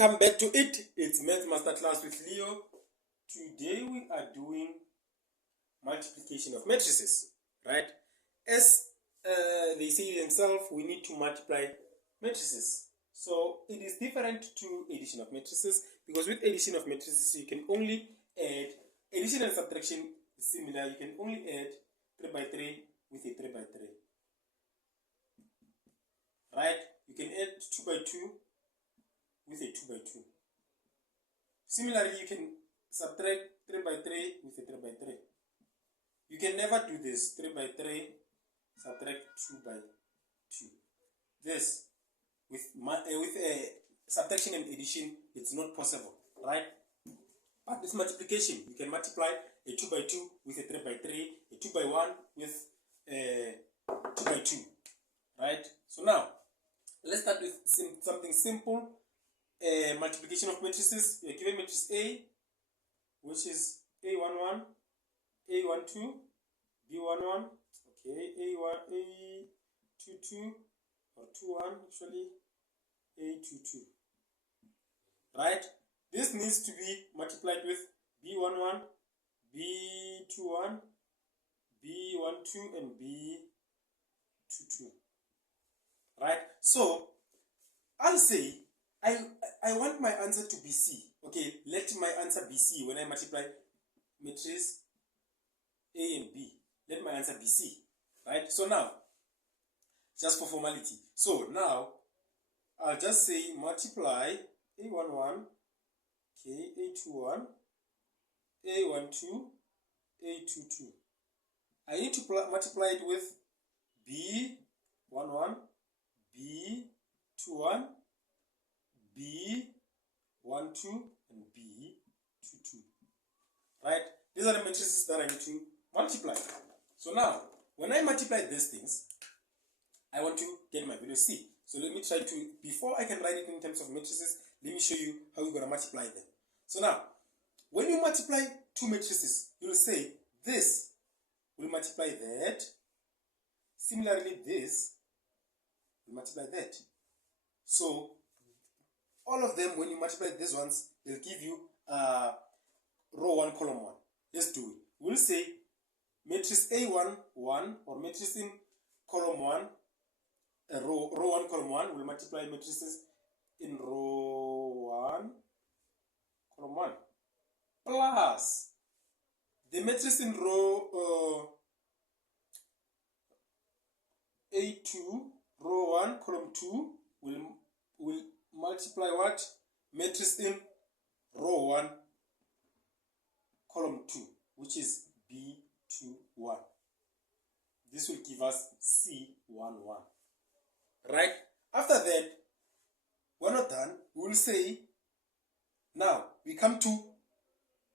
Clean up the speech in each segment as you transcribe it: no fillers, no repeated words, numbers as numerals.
Welcome back to it. It's Math Masterclass with Leo. Today we are doing multiplication of matrices, right? As they say themselves, we need to multiply matrices. So it is different to addition of matrices, because with addition of matrices you can only add, addition and subtraction is similar, you can only add 3 by 3 with a 3 by 3. Right? You can add 2 by 2 with a 2 by 2. Similarly, you can subtract 3 by 3 with a 3 by 3. You can never do this 3 by 3 subtract 2 by 2. This with subtraction and addition, it's not possible, right? But this multiplication, you can multiply a 2 by 2 with a 3 by 3, a 2 by 1 with a 2 by 2, right? So now, let's start with something simple. Multiplication of matrices. We are given matrix A, which is A11, A12, B11, okay, A1, A22, or 21 actually, A22. Right? This needs to be multiplied with B11, B21, B12, and B22. Right? So I'll say I want my answer to be C. Okay, let my answer be C when I multiply matrix A and B. Let my answer be C. Right? So now, just for formality. So now, I'll just say multiply A11, okay, A21, A12, A22. I need to multiply it with B11, B21, B12, and B22. Right? These are the matrices that I need to multiply. So now, when I multiply these things, I want to get my value C. So let me try to, before I can write it in terms of matrices, let me show you how we're going to multiply them. So now, when you multiply two matrices, you'll say this will multiply that. Similarly, this will multiply that. So all of them, when you multiply these ones, they'll give you row 1, column 1. Let's do it. We'll say matrix A1, 1, or matrix in column 1, row 1, column 1, will multiply matrices in row 1, column 1, plus the matrix in row A2, row 1, column 2, will multiply what? Matrix in row 1, column 2, which is B21. This will give us C11. Right? After that, we're not done. We will say, now we come to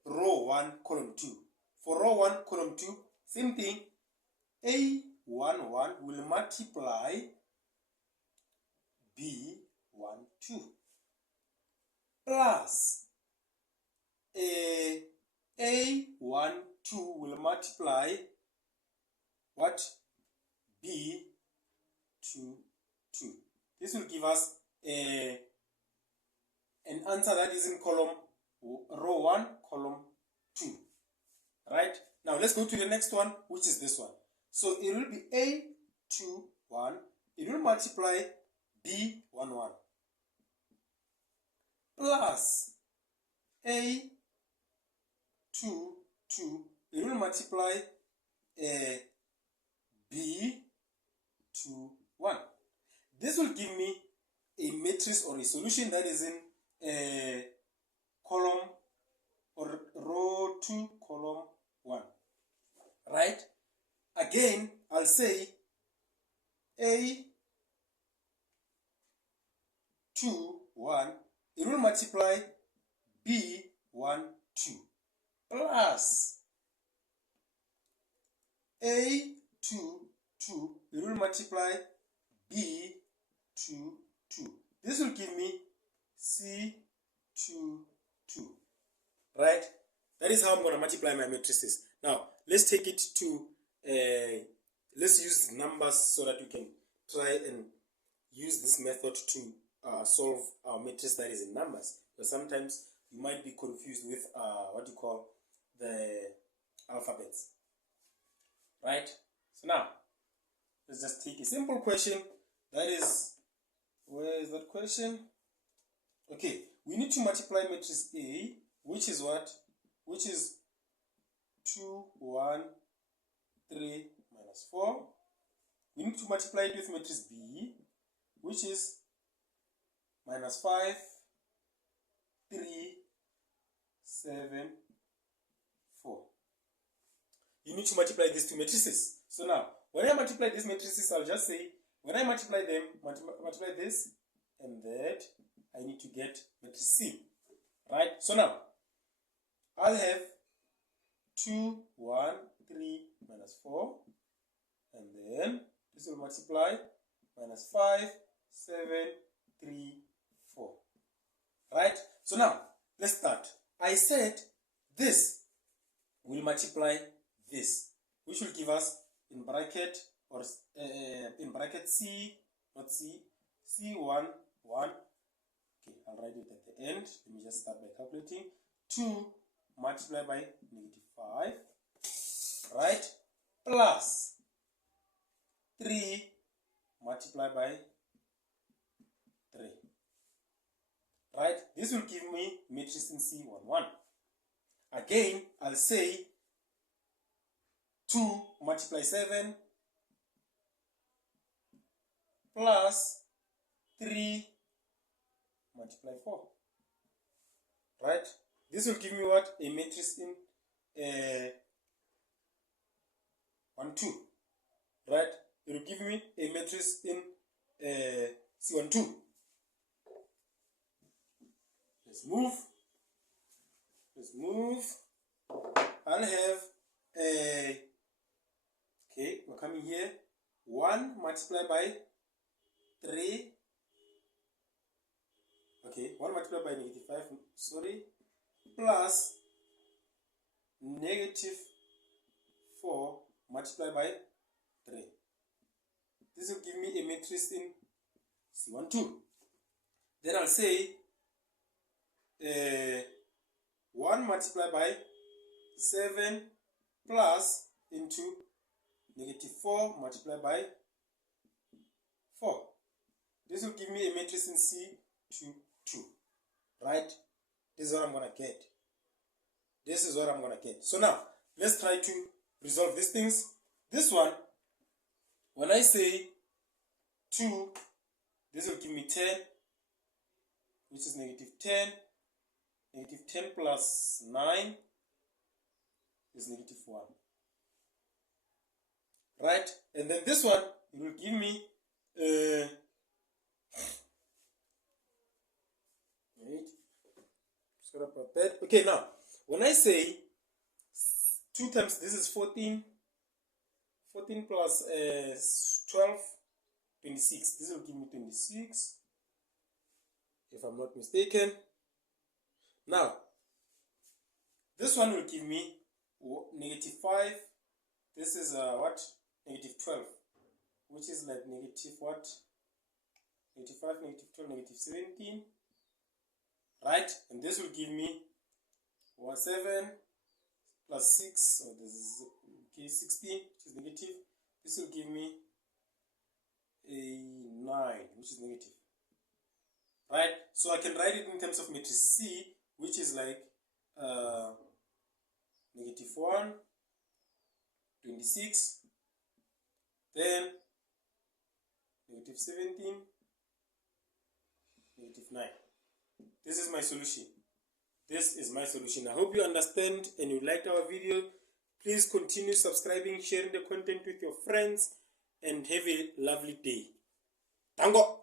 row 1, column 2. For row 1, column 2, same thing. A11 will multiply B12 plus A12 will multiply what? B22. This will give us an answer that is in column row 1, column 2. Right? Now let's go to the next one, which is this one. So it will be A21. It will multiply B11 plus A22. It will multiply B21. This will give me a matrix or a solution that is in column or row 2, column 1. Right? Again, I'll say A21, it will multiply B12 plus A22, it will multiply B22. This will give me C22. Right? That is how I'm going to multiply my matrices. Now, let's take it to, let's use numbers so that we can try and use this method to solve our matrix that is in numbers, because sometimes you might be confused with what you call the alphabets, right? So now let's just take a simple question. That is, where is that question? Okay, we need to multiply matrix A, which is what? Which is 2, 1, 3, minus 4. We need to multiply it with matrix B, which is minus 5, 3, 7, 4. You need to multiply these two matrices. So now, when I multiply these matrices, I'll just say, when I multiply them, multiply this and that, I need to get matrix C. Right? So now, I'll have 2, 1, 3, minus 4. And then, this will multiply minus 5, 7, 3, 4. Right? So now, let's start. I said this will multiply this, which will give us in bracket or in bracket C, not C, C1, 1. Okay, I'll write it at the end. Let me just start by calculating. 2 multiplied by -5, right? Plus 3 multiplied by 3. Right? This will give me matrix in C11. Again, I'll say 2 multiply 7 plus 3 multiply 4. Right? This will give me what? A matrix in 1, 2. Right? It will give me a matrix in C12. Let's move. I'll have okay, we're coming here. 1 multiplied by 3. Okay, 1 multiplied by -5, sorry, plus -4 multiplied by 3. This will give me a matrix in C12. Then I'll say 1 multiplied by 7 plus into -4 multiplied by 4. This will give me a matrix in C22. Right? This is what I'm going to get. This is what I'm going to get. So now, let's try to resolve these things. This one, when I say 2, this will give me 10, which is -10. -10 plus 9 is -1. Right? And then this one, it will give me okay, now, when I say 2 times, this is 14. 14 plus 12, 26. This will give me 26, if I'm not mistaken. Now, this one will give me -5. This is what? -12, which is like negative what? -5, -12, -17. Right? And this will give me 7 plus 6. So this is okay, 16, which is negative. This will give me a 9, which is negative. Right? So I can write it in terms of matrix C, which is like -1, 26, then -17, -9. This is my solution. This is my solution. I hope you understand and you liked our video. Please continue subscribing, sharing the content with your friends, and have a lovely day. Tango!